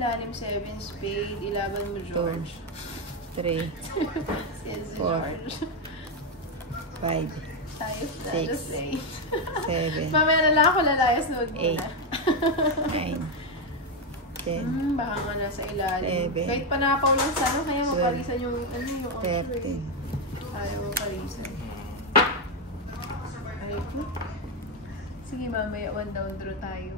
Lalim 7 spade, ilaban mo George. 2, 3, 4, 5, Ayos na, 6, just 7, mamaya na lang ako lalayas nood muna. 8, 9, 10, baka nga nasa ilalim. 11, Kahit panapaw lang sana, kaya mapalisan yung ano yung 13. Ayaw mapalisan. Ayaw po. Sige mamaya, 1 down draw tayo.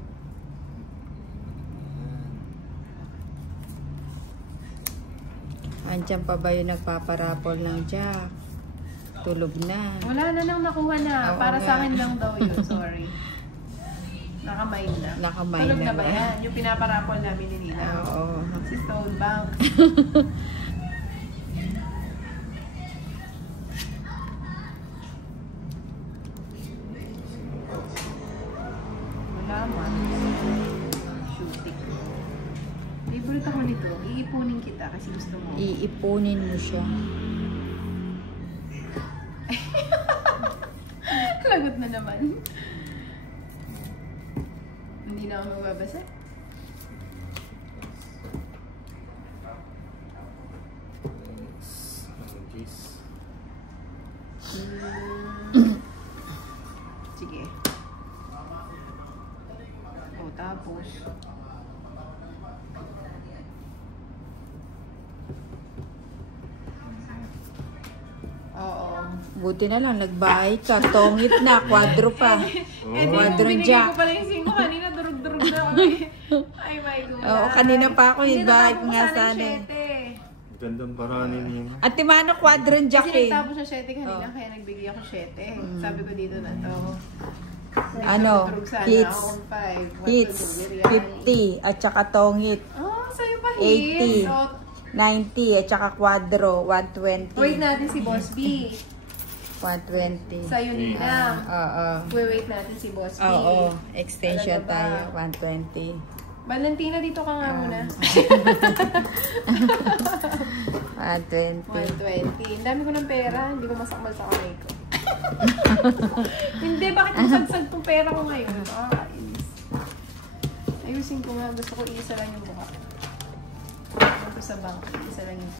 Andiyan pa ba yung nagpaparapol ng jack? Tulog na. Wala na nang nakuha na. Oo, para nga. sa akin lang daw yun. Sorry. Nakamind na. Nakamind Tulog na na ba ba? yan? Yung pinaparapol namin ni Nina. Oo. Si Stone Bank. Wala man. Shooting. Favorite ako nito. Iipunin kita kasi gusto mo. Iipunin mo siya. Lagot na naman. Hindi na ako magbabasa. Sige. O, tapos. Oo. Buti na lang, nagbahay ka. Tongit na, kwadro pa. Kwadro jack. Ko pala yung 5 kanina, durug-durug na ako. Ay, my God. Oo, kanina pa ako, nagbahay ko nga sana. Gandang parani niya. At Timano, kwadro jack Kasi eh. nagtapos siya 7 kanina, kaya nagbigay ako 7. Sabi ko dito na to. Ano, hits, hits, 50. 50, at saka tongit. Oh, sa'yo pa hits. 80, So, 90, at saka kwadro, 120. wait natin si Boss B. 120. Sa'yo Nina. Oo. Wait natin si Boss B. Oo, extension Talaga ba? tayo, 120. Valentina, dito ka nga muna. 120. 120. Ang dami ko ng pera. Hindi ko masakmal sa kamay ko. Hindi, bakit masagsag tong pera ko ngayon? Nakakainis. Ayusin ko nga. Gusto ko isa lang yung buka. Ito sa bank. Isa lang yung